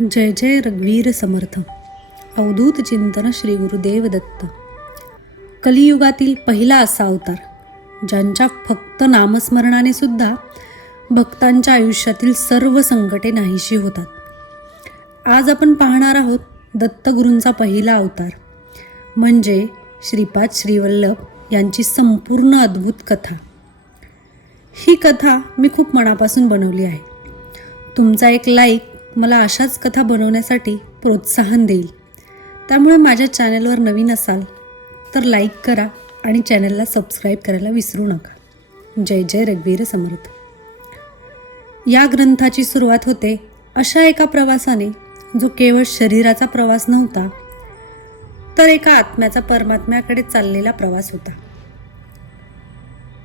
जय जय रघुवीर समर्थ. अवधूत चिंतन श्री गुरुदेव दत्त कलियुगातील पहिला असा अवतार ज्यांच्या फक्त नामस्मरणाने सुद्धा भक्तांच्या आयुष्यातील सर्व संकटे नाहीशी होतात. आज आपण पाहणार आहोत दत्तगुरूंचा पहिला अवतार म्हणजे श्रीपाद श्रीवल्लभ यांची संपूर्ण अद्भुत कथा. ही कथा मी खूप मनापासून बनवली आहे. तुमचा एक लाईक मला अशाच कथा बनवण्यासाठी प्रोत्साहन देईल. त्यामुळे माझ्या चॅनलवर नवीन असाल तर लाईक करा आणि चॅनलला सबस्क्राईब करायला विसरू नका. जय जय रघुवीर समर्थ. या ग्रंथाची सुरुवात होते अशा एका प्रवासाने जो केवळ शरीराचा प्रवास नव्हता तर एका आत्म्याचा परमात्म्याकडे चाललेला प्रवास होता.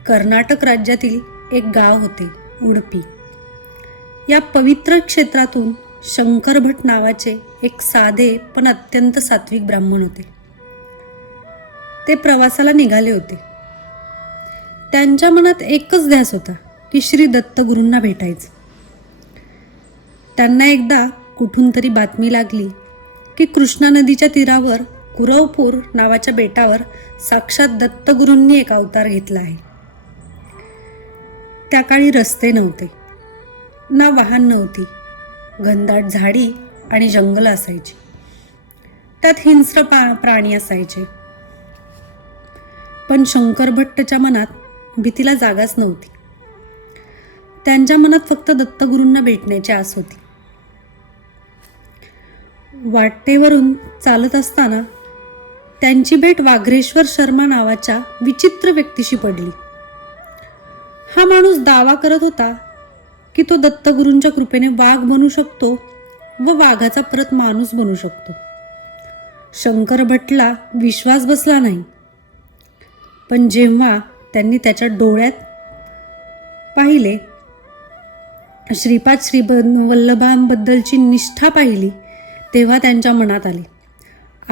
कर्नाटक राज्यातील एक गाव होते उडपी. या पवित्र क्षेत्रातून शंकरभट नावाचे एक साधे पण अत्यंत सात्विक ब्राह्मण होते. ते प्रवासाला निघाले होते. त्यांच्या मनात एकच ध्यास होता की श्री दत्तगुरूंना भेटायचं. त्यांना एकदा कुठून तरी बातमी लागली की कृष्णा नदीच्या तीरावर कुरवपूर नावाच्या बेटावर साक्षात दत्तगुरूंनी एक अवतार घेतला आहे. त्या काळी रस्ते नव्हते. ना वाहन नव्हती. घनदाट झाडी आणि जंगल असायची. त्यात हिंस्र पा प्राणी असायचे. पण शंकर भट्टच्या मनात भीतीला जागाच नव्हती. त्यांच्या मनात फक्त दत्तगुरूंना भेटण्याची आस होती. वाटेवरून चालत असताना त्यांची भेट वाघ्रेश्वर शर्मा नावाच्या विचित्र व्यक्तीशी पडली. हा माणूस दावा करत होता की तो दत्तगुरूंच्या कृपेने वाघ बनू शकतो व वाघाचा परत माणूस बनू शकतो. शंकर भटला विश्वास बसला नाही. पण जेव्हा त्यांनी त्याच्या डोळ्यात पाहिले श्रीपाद श्री वल्लभांबद्दलची निष्ठा पाहिली तेव्हा त्यांच्या मनात आले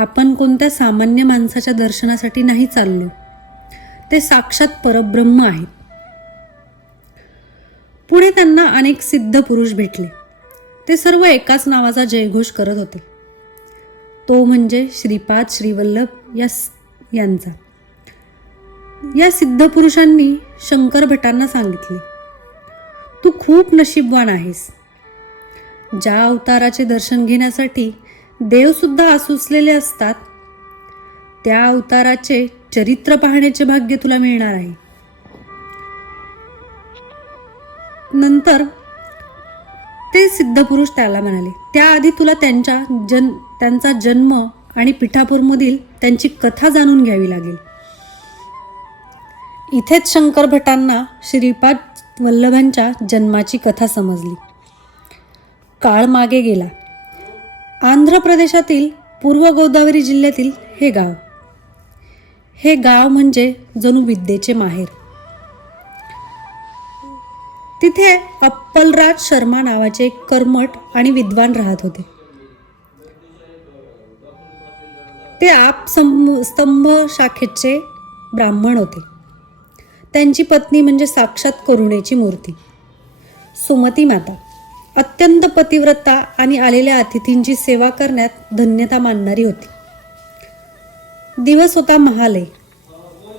आपण कोणत्या सामान्य माणसाच्या दर्शनासाठी नाही चाललो. ते साक्षात परब्रह्म आहेत. पुढे त्यांना अनेक सिद्ध पुरुष भेटले. ते सर्व एकाच नावाचा जयघोष करत होते. तो म्हणजे श्रीपाद श्रीवल्लभ या यांचा. या सिद्ध पुरुषांनी शंकर भटांना सांगितले तू खूप नशीबवान आहेस. ज्या अवताराचे दर्शन घेण्यासाठी देवसुद्धा आसुसलेले असतात त्या अवताराचे चरित्र पाहण्याचे भाग्य तुला मिळणार आहे. नंतर ते सिद्धपुरुष त्याला म्हणाले त्याआधी तुला त्यांच्या जन त्यांचा जन्म आणि पिठापूरमधील त्यांची कथा जाणून घ्यावी लागेल. इथेच शंकर भटांना श्रीपाद वल्लभांच्या जन्माची कथा समजली. काळ मागे गेला. आंध्र प्रदेशातील पूर्व गोदावरी जिल्ह्यातील हे गाव. हे गाव म्हणजे जणू विद्येचे माहेर. तिथे अप्पलराज शर्मा नावाचे एक कर्मठ आणि विद्वान राहत होते. ते आप स्तंभ शाखेचे ब्राह्मण होते. त्यांची पत्नी म्हणजे साक्षात करुणेची मूर्ती. सुमती माता अत्यंत पतिव्रता आणि आलेल्या अतिथींची सेवा करण्यात धन्यता मानणारी होती. दिवस होता महालय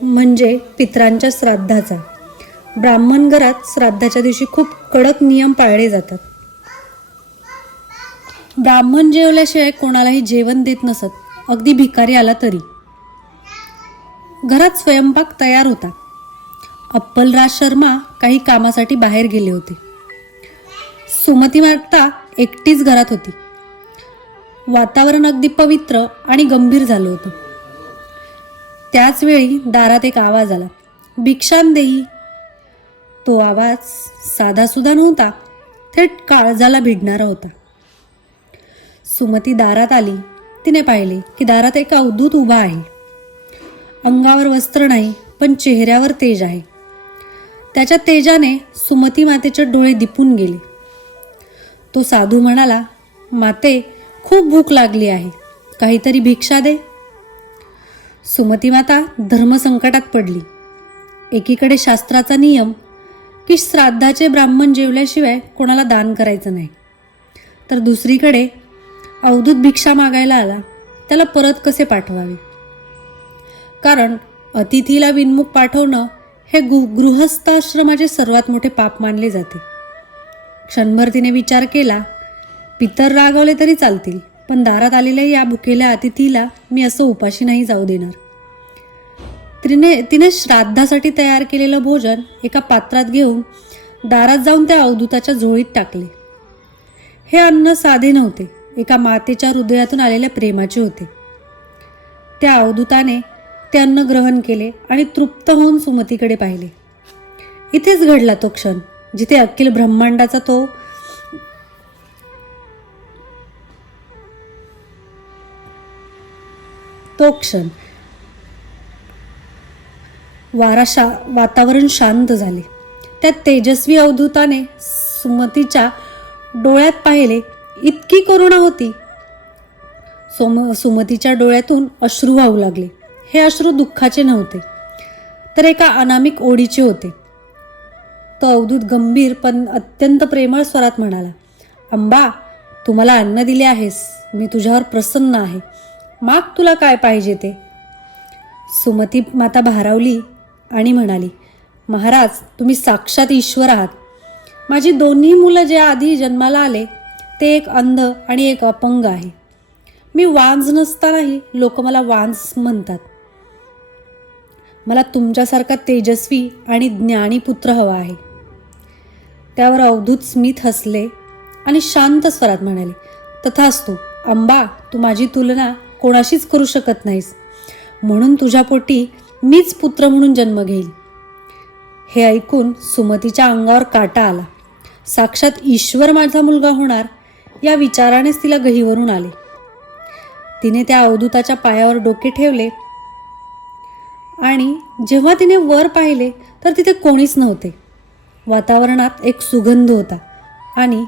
म्हणजे पित्रांच्या श्राद्धाचा. ब्राह्मण घरात श्राद्धाच्या दिवशी खूप कडक नियम पाळले जातात. ब्राह्मण जेवल्याशिवाय कोणालाही जेवण देत नसत. अगदी भिकारी आला तरी. घरात स्वयंपाक तयार होता. अप्पलराज शर्मा काही कामासाठी बाहेर गेले होते. सुमती माता एकटीच घरात होती. वातावरण अगदी पवित्र आणि गंभीर झालं होतं. त्याचवेळी दारात एक आवाज आला. भिक्षान देई तो आवाज साधासुद्धा नव्हता थेट काळजाला भिडणारा होता. सुमती दारात आली. तिने पाहिले की दारात एक अवधूत उभा आहे. अंगावर वस्त्र नाही पण चेहऱ्यावर तेज आहे. त्याच्या तेजाने सुमती मातेचे डोळे दिपून गेले. तो साधू म्हणाला माते खूप भूक लागली आहे. काहीतरी भिक्षा दे. सुमती माता धर्मसंकटात पडली. एकीकडे शास्त्राचा नियम की श्राद्धाचे ब्राह्मण जेवल्याशिवाय कोणाला दान करायचं नाही. तर दुसरीकडे अवधूत भिक्षा मागायला आला त्याला परत कसे पाठवावे? कारण अतिथीला विनमुख पाठवणं हे गु गृहस्थाश्रमाचे सर्वात मोठे पाप मानले जाते. क्षणभर तिने विचार केला पितर रागवले तरी चालतील पण दारात आलेल्या या भुकेल्या अतिथीला मी असं उपाशी नाही जाऊ देणार. तिने तिने श्राद्धासाठी तयार केलेलं भोजन एका पात्रात घेऊन दारात जाऊन त्या अवधूताच्या झोळीत टाकले. हे अन्न साधे नव्हते एका मातेच्या हृदयातून आलेल्या प्रेमाचे होते. त्या अवधूताने ते अन्न ग्रहण केले आणि तृप्त होऊन सुमतीकडे पाहिले. इथेच घडला तो क्षण जिथे अखिल ब्रह्मांडाचा तो तो क्षण वारा शा वातावरण शांत झाले. त्या तेजस्वी अवधूताने सुमतीच्या डोळ्यात पाहिले इतकी करुणा होती. सोम सुमतीच्या डोळ्यातून अश्रू वाहू लागले. हे अश्रू दुःखाचे नव्हते तर एका अनामिक ओढीचे होते. तो अवधूत गंभीर पण अत्यंत प्रेमळ स्वरात म्हणाला अंबा तू मला अन्न दिले आहेस. मी तुझ्यावर प्रसन्न आहे. माग तुला काय पाहिजे ते? सुमती माता भारावली आणि म्हणाली महाराज तुम्ही साक्षात ईश्वर आहात. माझी दोन्ही मुलं जे आधी जन्माला आले ते एक अंध आणि एक अपंग आहे. मी वांज नसतानाही लोक मला वांज म्हणतात. मला तुमच्यासारखा तेजस्वी आणि ज्ञानी पुत्र हवा आहे. त्यावर अवधूत स्मित हसले आणि शांत स्वरात म्हणाले तथास्तु अंबा तू माझी तुलना कोणाशीच करू शकत नाहीस. म्हणून तुझ्या पोटी मीच पुत्र म्हणून जन्म घेईल. हे ऐकून सुमतीच्या अंगावर काटा आला. साक्षात ईश्वर माझा मुलगा होणार या विचारानेच तिला गहीवरून आले. तिने त्या अवधूताच्या पायावर डोके ठेवले आणि जेव्हा तिने वर पाहिले तर तिथे कोणीच नव्हते. वातावरणात एक सुगंध होता आणि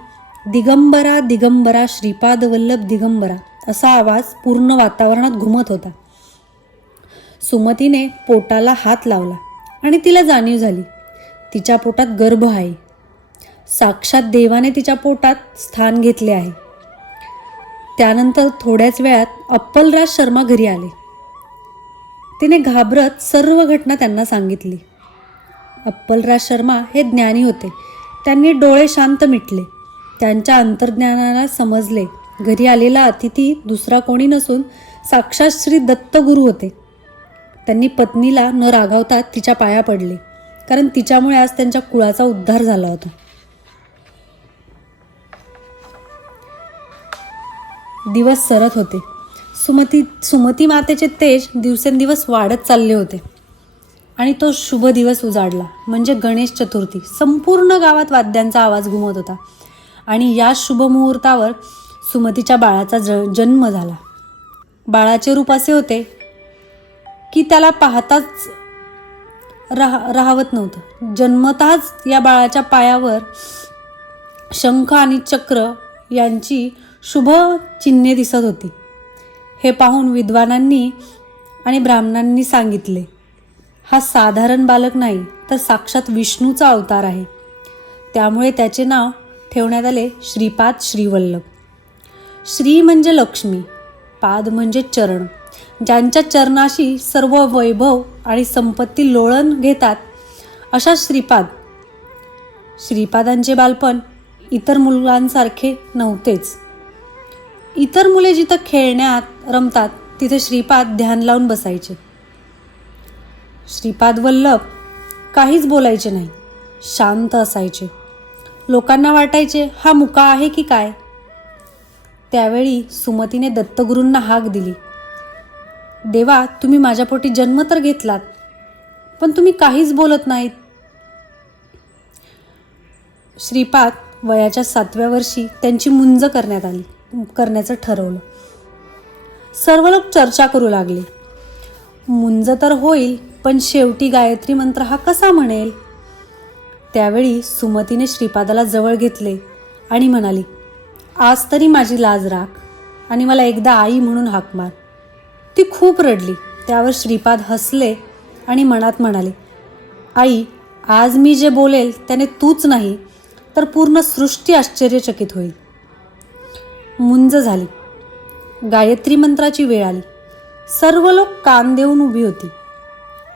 दिगंबरा दिगंबरा श्रीपाद वल्लभ दिगंबरा असा आवाज पूर्ण वातावरणात घुमत होता. सुमतीने पोटाला हात लावला आणि तिला जाणीव झाली. तिच्या पोटात गर्भ आहे. साक्षात देवाने तिच्या पोटात स्थान घेतले आहे. त्यानंतर थोड्याच वेळात अप्पलराज शर्मा घरी आले. तिने घाबरत सर्व घटना त्यांना सांगितली. अप्पलराज शर्मा हे ज्ञानी होते. त्यांनी डोळे शांत मिटले. त्यांच्या अंतर्ज्ञानाला समजले. घरी आलेला अतिथी दुसरा कोणी नसून साक्षात श्री दत्तगुरू होते. त्यांनी पत्नीला न रागावता तिच्या पाया पडले कारण तिच्यामुळे आज त्यांच्या कुळाचा उद्धार झाला होता. दिवस सरत होते. सुमती सुमती मातेचे तेज दिवसेंदिवस वाढत चालले होते. आणि तो शुभ दिवस उजाडला म्हणजे गणेश चतुर्थी. संपूर्ण गावात वाद्यांचा आवाज घुमत होता. आणि या शुभ मुहूर्तावर सुमतीच्या बाळाचा ज जन्म झाला. बाळाचे रूप असे होते की त्याला पाहताच राह राहवत नव्हतं. जन्मतःच या बाळाच्या पायावर शंख आणि चक्र यांची शुभ चिन्हे दिसत होती. हे पाहून विद्वानांनी आणि ब्राह्मणांनी सांगितले हा साधारण बालक नाही तर साक्षात विष्णूचा अवतार आहे. त्यामुळे त्याचे नाव ठेवण्यात आले श्रीपाद श्रीवल्लभ. श्री म्हणजे लक्ष्मी पाद म्हणजे चरण. ज्यांच्या चरणाशी सर्व वैभव आणि संपत्ती लोळण घेतात अशा श्रीपाद. श्रीपादांचे बालपण इतर मुलांसारखे नव्हतेच. इतर मुले जिथं खेळण्यात रमतात तिथे श्रीपाद ध्यान लावून बसायचे. श्रीपाद वल्लभ काहीच बोलायचे नाही शांत असायचे. लोकांना वाटायचे हा मुका आहे की काय? त्यावेळी सुमतीने दत्तगुरूंना हाक दिली. देवा तुम्ही माझ्या पोटी जन्म तर घेतलात पण तुम्ही काहीच बोलत नाहीत. श्रीपाद वयाच्या सातव्या वर्षी त्यांची मुंज करण्यात आली करण्याचं ठरवलं. सर्व लोक चर्चा करू लागले. मुंज तर होईल पण शेवटी गायत्री मंत्र हा कसा म्हणेल? त्यावेळी सुमतीने श्रीपादाला जवळ घेतले आणि म्हणाली आज तरी माझी लाज राख आणि मला एकदा आई म्हणून हाक मार. ती खूप रडली. त्यावर श्रीपाद हसले आणि मनात म्हणाले आई आज मी जे बोलेल त्याने तूच नाही तर पूर्ण सृष्टी आश्चर्यचकित होईल. मुंज झाली. गायत्री मंत्राची वेळ आली. सर्व लोक कान देऊन उभी होती.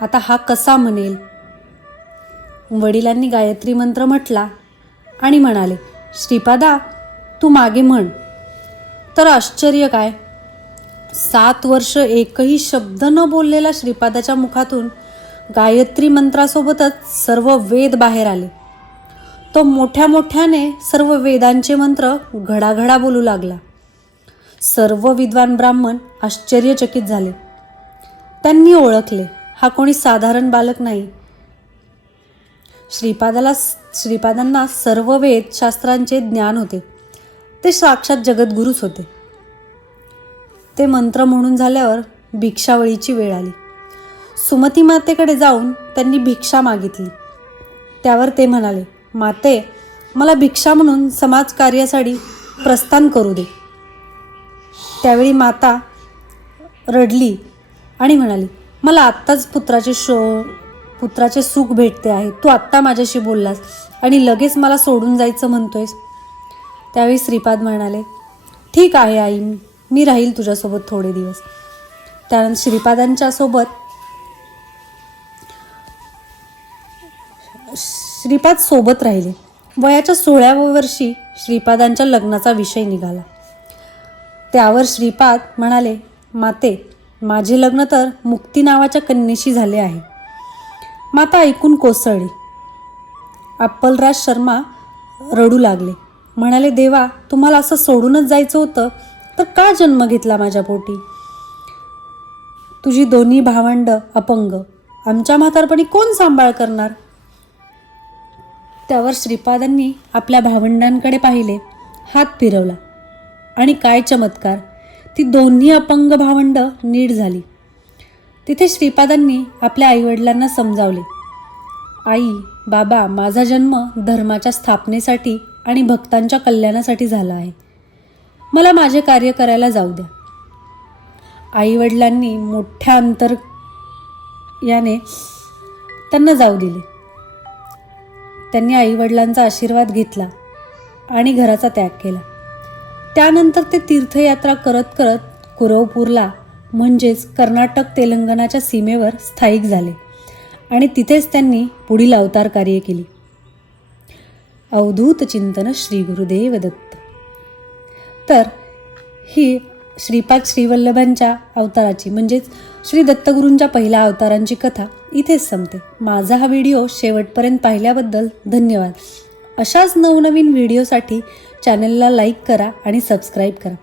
आता हा कसा म्हणेल? वडिलांनी गायत्री मंत्र म्हटला आणि म्हणाले श्रीपादा तू मागे म्हण. तर आश्चर्य काय? सात वर्ष एकही शब्द न बोललेला श्रीपादाच्या मुखातून गायत्री मंत्रासोबतच सर्व वेद बाहेर आले. तो मोठ्या मोठ्याने सर्व वेदांचे मंत्र घडाघडा बोलू लागला. सर्व विद्वान ब्राह्मण आश्चर्यचकित झाले. त्यांनी ओळखले हा कोणी साधारण बालक नाही. श्रीपादाला श्रीपादांना सर्व वेद शास्त्रांचे ज्ञान होते. ते साक्षात जगद्गुरूच होते. ते मंत्र म्हणून झाल्यावर भिक्षावळीची वेळ आली. सुमती मातेकडे जाऊन त्यांनी भिक्षा मागितली. त्यावर ते म्हणाले माते मला भिक्षा म्हणून समाजकार्यासाठी प्रस्थान करू दे. त्यावेळी माता रडली आणि म्हणाली मला आत्ताच पुत्राचे शो पुत्राचे सुख भेटते आहे. तू आत्ता माझ्याशी बोललास आणि लगेच मला सोडून जायचं म्हणतोयस. त्यावेळी श्रीपाद म्हणाले ठीक आहे आई मी राहील तुझ्यासोबत थोडे दिवस. त्यानंतर श्रीपादांच्या सोबत श्रीपाद सोबत राहिले. वयाच्या सोळाव्या वर्षी श्रीपादांच्या लग्नाचा विषय निघाला. त्यावर श्रीपाद म्हणाले माते माझे लग्न तर मुक्ती नावाच्या कन्येशी झाले आहे. माता ऐकून कोसळली. अप्पलराज शर्मा रडू लागले. म्हणाले देवा तुम्हाला असं सोडूनच जायचं होतं? तर का जन्म घेतला माझ्या पोटी? तुझी दोन्ही भावंड अपंग. आमच्या म्हातारपणी कोण सांभाळ करणार? त्यावर श्रीपादांनी आपल्या भावंडांकडे पाहिले हात फिरवला. आणि काय चमत्कार ती दोन्ही अपंग भावंड नीट झाली. तिथे श्रीपादांनी आपल्या आईवडिलांना समजावले आई बाबा माझा जन्म धर्माच्या स्थापनेसाठी आणि भक्तांच्या कल्याणासाठी झाला आहे. मला माझे कार्य करायला जाऊ द्या. आईवडिलांनी मोठ्या अंतर याने त्यांना जाऊ दिले. त्यांनी आईवडिलांचा आशीर्वाद घेतला आणि घराचा त्याग केला. त्यानंतर ते तीर्थयात्रा करत करत कुरवपूरला म्हणजेच कर्नाटक तेलंगणाच्या सीमेवर स्थायिक झाले आणि तिथेच त्यांनी पुढील अवतार कार्य केली. अवधूत चिंतन श्री गुरुदेव दत्त. तर ही श्रीपाद श्रीवल्लभांच्या अवताराची म्हणजेच श्री दत्तगुरूंच्या पहिल्या अवतारांची कथा इथेच संपते. माझा हा व्हिडिओ शेवटपर्यंत पाहिल्याबद्दल धन्यवाद. अशाच नवनवीन व्हिडिओसाठी चॅनलला लाईक करा आणि सबस्क्राईब करा.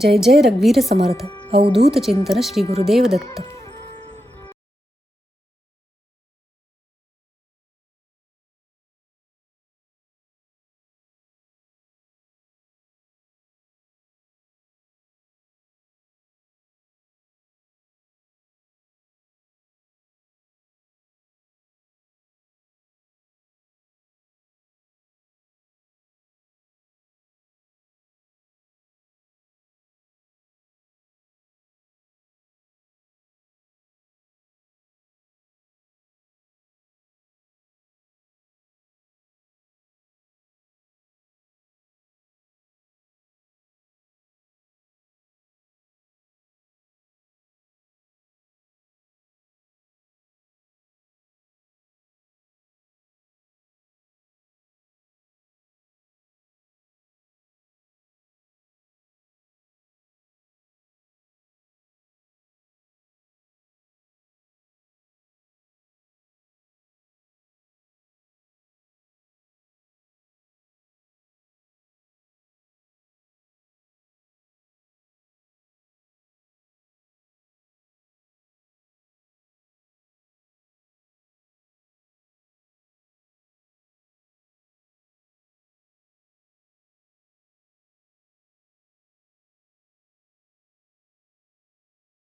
जय जय रघुवीर समर्थ. अवधूत चिंतन श्री गुरुदेव दत्त.